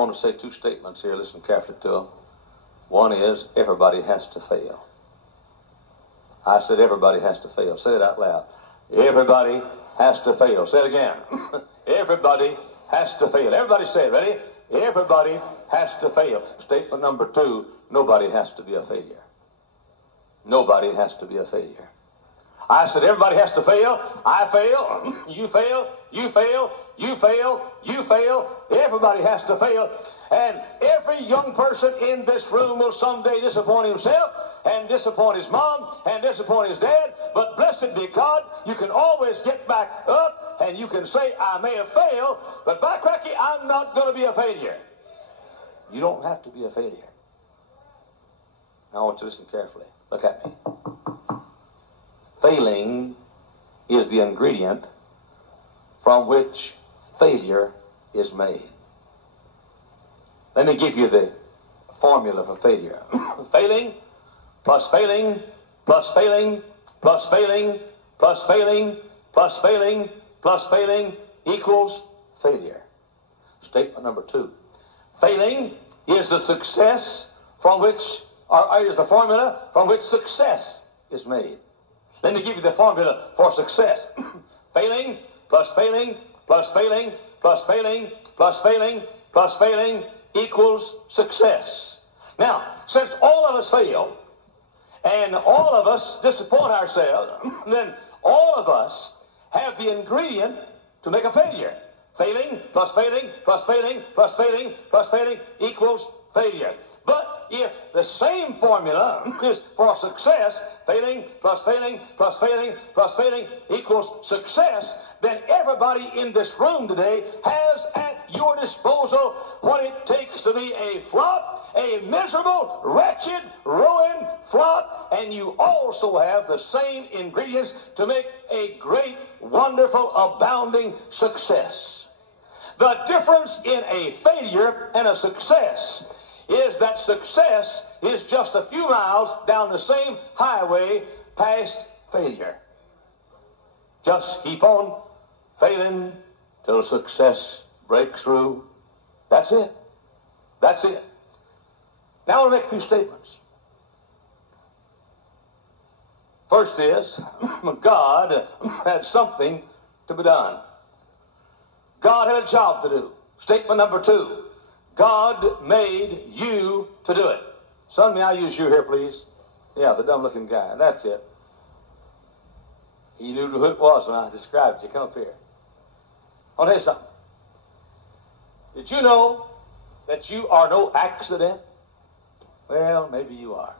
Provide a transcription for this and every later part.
I want to say two statements here. Listen carefully to them. One is, everybody has to fail. I said everybody has to fail. Say it out loud. Everybody has to fail. Say it again. Everybody has to fail. Everybody say it. Ready? Everybody has to fail. Statement number two, nobody has to be a failure. Nobody has to be a failure. I said everybody has to fail. I fail. You fail. You fail. You fail. You fail. Everybody has to fail. And every young person in this room will someday disappoint himself and disappoint his mom and disappoint his dad. But blessed be God, you can always get back up and you can say, I may have failed, but by cracky, I'm not going to be a failure. You don't have to be a failure. Now I want you to listen carefully. Look at me. Failing is the ingredient from which failure is made. Let me give you the formula for failure. Failing plus failing plus failing plus failing plus failing plus failing plus failing equals failure. Statement number two. Failing is the success from which, or is the formula from which success is made. Let me give you the formula for success. Failing plus failing plus failing plus failing plus failing plus failing equals success. Now, since all of us fail and all of us disappoint ourselves, then all of us have the ingredient to make a failure. Failing plus failing plus failing plus failing plus failing equals failure. But if the same formula is for success, failing plus failing plus failing plus failing equals success, then everybody in this room today has at your disposal what it takes to be a flop, a miserable, wretched, ruined flop, and you also have the same ingredients to make a great, wonderful, abounding success. The difference in a failure and a success is that success is just a few miles down the same highway past failure. Just keep on failing till success breaks through. That's it. That's it. Now I want to make a few statements. First is, God had something to be done. God had a job to do. Statement number two, God made you to do it. Son, may I use you here, please? Yeah, the dumb-looking guy. That's it. He knew who it was when I described you. Come up here. I want to tell you something. Did you know that you are no accident? Well, maybe you are.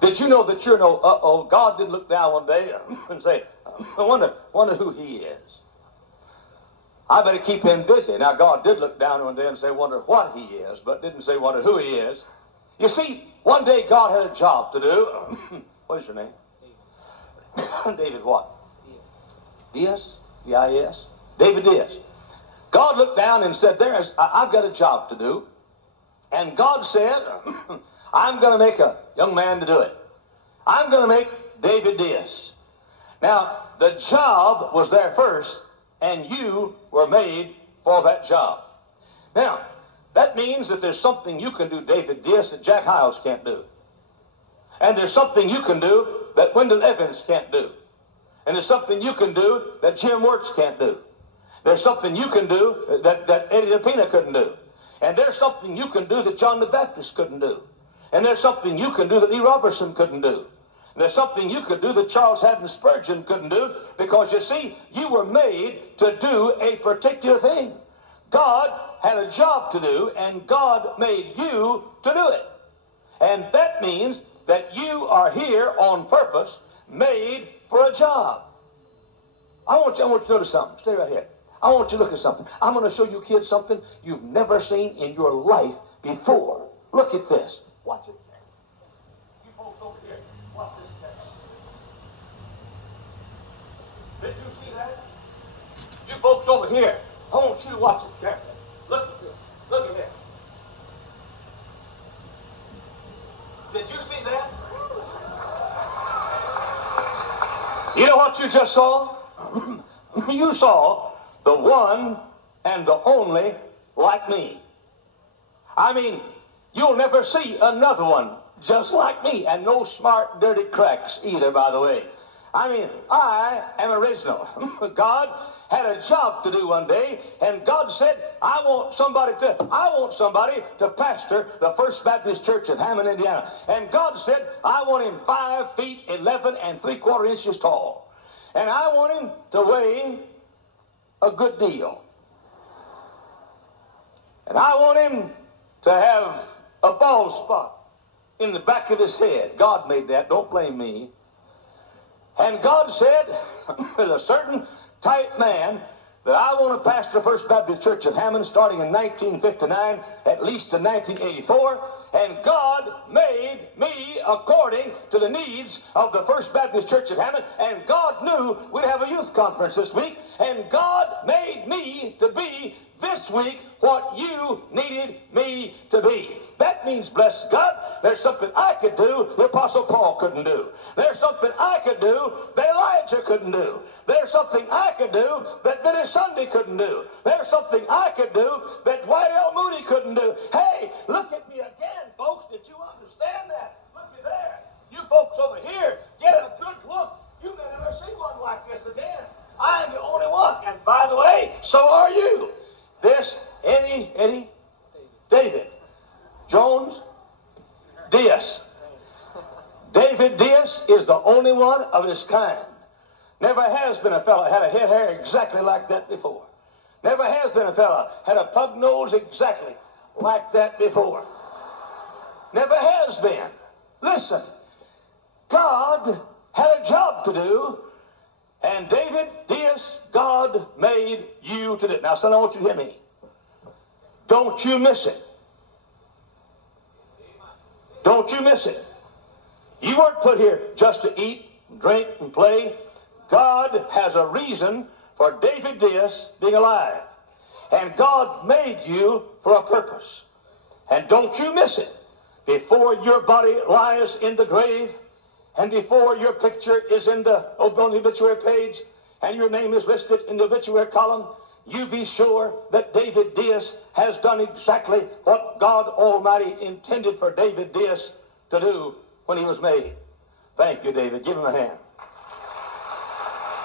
Did you know that you're no uh-oh? God didn't look down one day and say, I wonder who he is. I better keep him busy. Now, God did look down one day and say, wonder what he is, but didn't say wonder who he is. You see, one day God had a job to do. What is your name? David what? D.Th.S? D.I.S? David D.Th. God looked down and said, I've got a job to do. And God said, I'm going to make a young man to do it. I'm going to make David D.Th. Now, the job was there first, and you were made for that job. Now, that means that there's something you can do, David D.Th., that Jack Hyles can't do. And there's something you can do that Wendell Evans can't do. And there's something you can do that Jim Wirtz can't do. There's something you can do that Eddie DePina couldn't do. And there's something you can do that John the Baptist couldn't do. And there's something you can do that Lee Robertson couldn't do. There's something you could do that Charles Haddon Spurgeon couldn't do, because you see, you were made to do a particular thing. God had a job to do, and God made you to do it. And that means that you are here on purpose, made for a job. I want you to notice something. Stay right here. I want you to look at something. I'm going to show you kids something you've never seen in your life before. Look at this. Watch it. You folks over here, watch this. Did you see that? You folks over here, I want you to watch it carefully. Look at this. Look at this. Did you see that? You know what you just saw? You saw the one and the only like me. I mean, you'll never see another one just like me, and no smart, dirty cracks either, by the way. I mean, I am original. God had a job to do one day, and God said, I want somebody to pastor the First Baptist Church of Hammond, Indiana. And God said, I want him 5 feet 11 and 3/4 inches tall. And I want him to weigh a good deal. And I want him to have a bald spot in the back of his head. God made that. Don't blame me. And God said, there's a certain type man that I want to pastor First Baptist Church of Hammond starting in 1959, at least to 1984. And God made me according to the needs of the First Baptist Church of Hammond. And God knew we'd have a youth conference this week. And God made me to be this week what you needed me to be. That means, bless God, there's something I could do the Apostle Paul couldn't do. There's something I could do that Elijah couldn't do. There's something I could do that Billy Sunday couldn't do. There's something I could do that Dwight L. Moody couldn't do. Hey, look at me again, folks. Did you understand that? Look at there. You folks over here, get a good look. You may never see one like this again. I am the only one. And by the way, so are you. This Eddie, David, Jones, D.Th.S. David D.Th.S. is the only one of his kind. Never has been a fella had a head hair exactly like that before. Never has been a fella had a pug nose exactly like that before. Never has been. Listen, God had a job to do, and David D.Th.S., God made you to do it. Now, son, I want you to hear me. Don't you miss it. Don't you miss it. You weren't put here just to eat, drink, and play. God has a reason for David D.Th.S. being alive. And God made you for a purpose. And don't you miss it. Before your body lies in the grave, and before your picture is on the obituary page, and your name is listed in the obituary column, you be sure that David D.Th.S. has done exactly what God Almighty intended for David D.Th.S. to do when he was made. Thank you, David. Give him a hand.